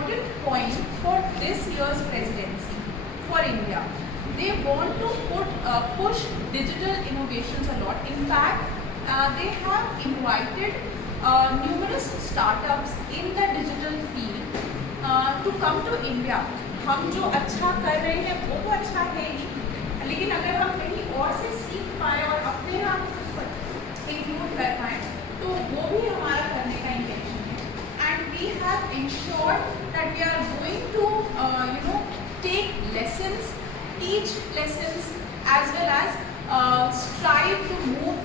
important point for this year's presidency for India. They want to push digital innovations a lot. In fact, they have invited numerous startups in the digital field to come to India. हम जो अच्छा कर रहे हैं वो तो अच्छा है ही, लेकिन अगर हम कहीं और से सीख पाए और अपने आप इंक्लूड कर पाए तो वो भी हमारा करने का इंटेंशन है. And we have ensured that we are going to take lessons, teach lessons, as well as strive to move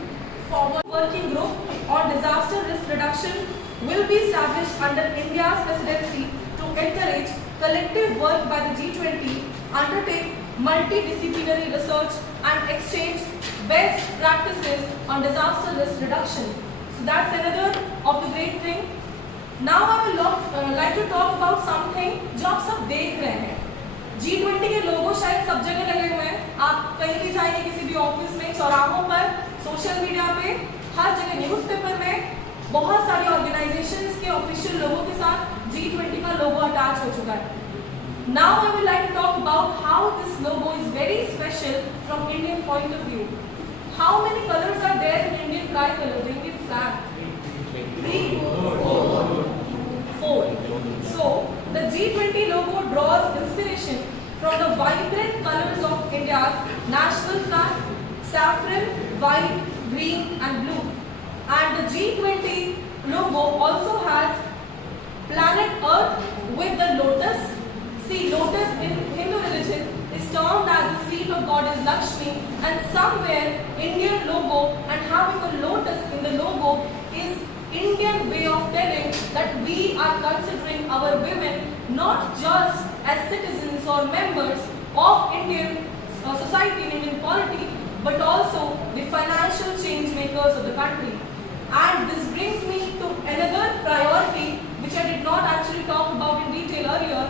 forward. Working group on disaster risk reduction will be established under India's presidency to encourage collective work by the G20, undertake multidisciplinary research and exchange best practices on disaster risk reduction. So that's another of the great thing. Now I will like to talk about something जो आप सब देख रहे हैं. G20 के लोगो शायद सब जगह लगे हुए हैं. आप कहीं भी जाएंगे, किसी भी ऑफिस में, चौराहों पर, सोशल मीडिया पे, हर जगह, न्यूज़पेपर में बहुत सारी ऑर्गेनाइजेशंस के ऑफिशियल लोगों के साथ G20 का लोगो अटैच हो चुका है. Now I would like to talk about how this logo is very special from Indian point of view. How many colors are there in Indian tricolor, the Indian flag? 4. So the G20 logo draws inspiration from the vibrant colors of India's national flag: saffron, white, green and blue. And the G20 logo also has planet Earth with the lotus. See, lotus in Hindu religion is termed as the seat of goddess Lakshmi, and somewhere Indian logo and having a lotus in the logo is Indian way of telling that we are considering our women not just as citizens or members of Indian society, Indian polity, but also the financial change makers of the country. And this brings me to another priority which I did not actually talk about in detail earlier.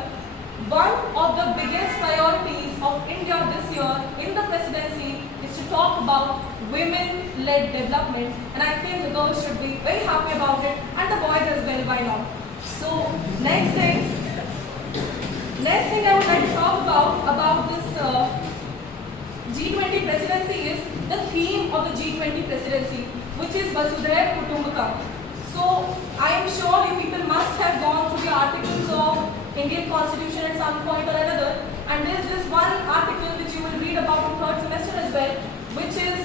One of the biggest priorities of India this year in the presidency is to talk about women-led development, and I think the girls should be very happy about it, and the boys as well, why not? So next thing I would like to talk about this G20 presidency is the theme of the G20 presidency, which is Vasudhaiva Kutumbakam. So I am sure you people must have gone through the articles of Indian Constitution at some point or another, and there is this one article which you will read about in third semester as well, which is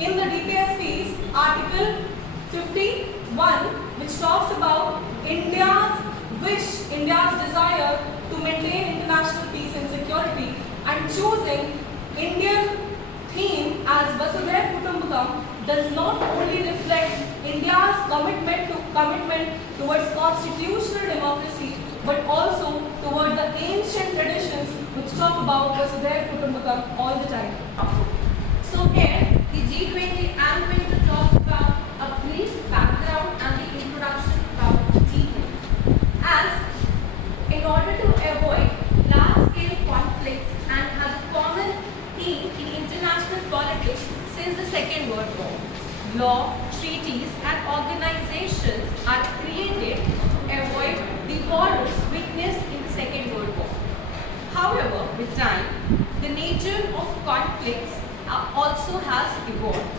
in the DPSP's Article 51, which talks about India's wish, India's desire to maintain international peace and security, and choosing Indian theme as Vasudhaiva Kutumbakam does not only reflect India's commitment towards constitutional democracy, but also towards the ancient traditions which talk about Vasudhaiva Kutumbakam all the time. So here, the G20, I am going to talk about a brief background and the introduction about the G20. As in order to avoid large-scale conflicts and as a common theme in international politics since the Second World War, law, treaties and organizations are created to avoid the horrors witnessed in the Second World War. However, with time, the nature of conflicts also has evolved.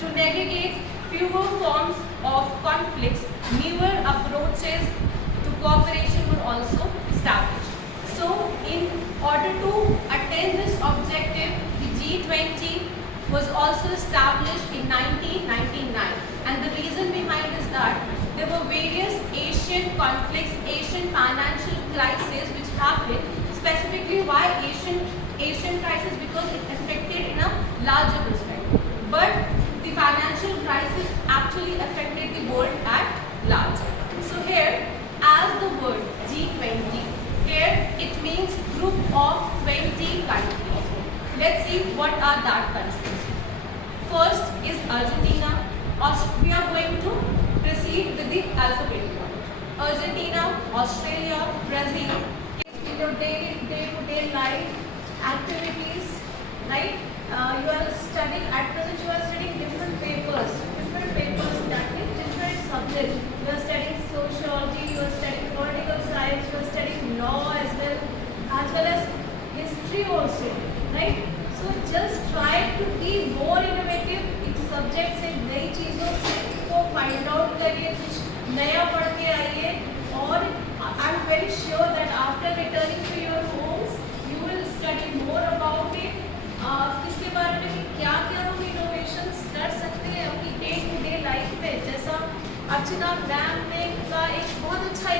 To navigate fewer forms of conflicts, newer approaches to cooperation were also established. So, in order to attain this objective, the G20 was also established in 1999. And the reason behind is that there were various Asian conflicts, Asian financial crises which happened. Specifically, why Asian crisis? Because it affected in a larger perspective. But the financial crisis actually affected the world at large. So here, as the word G20, here it means group of 20 countries. Let's see what are that countries. First is Argentina. We are going to proceed with the alphabet order. Argentina, Australia, Brazil. In your day-to-day life activities, right? You are studying, at present you are studying different papers, that means different subjects. You are studying sociology, you are studying political science, you are नई चीज़ों से को find out करिए, कुछ नया पढ़ के आइए, और I am very sure that after returning to your homes you will study more about it, इसके बारे में कि क्या क्या हम इनोवेशंस कर सकते हैं अपनी डे टू डे लाइफ में। जैसा अर्चना मैम ने का एक बहुत अच्छा